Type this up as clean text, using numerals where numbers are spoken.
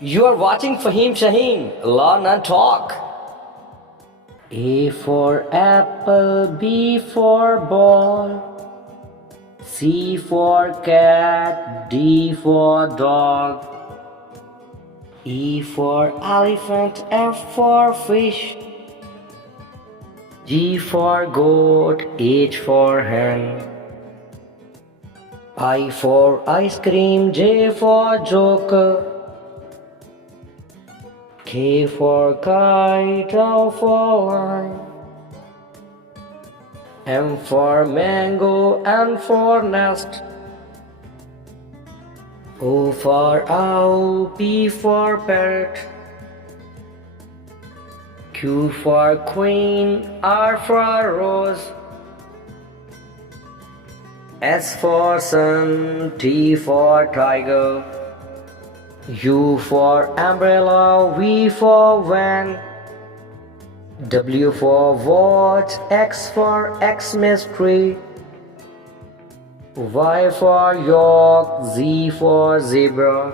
You are watching FaheemShaheen. Learn and talk. A for apple, B for ball, C for cat, D for dog, E for elephant, F for fish, G for goat, H for hen, I for ice cream, J for joker, K for kite, L for line, M for mango, N for nest, O for owl, P for parrot, Q for queen, R for rose, S for sun, T for tiger, U for umbrella, V for van, W for watch, X for Xmas tree, Y for York, Z for zebra,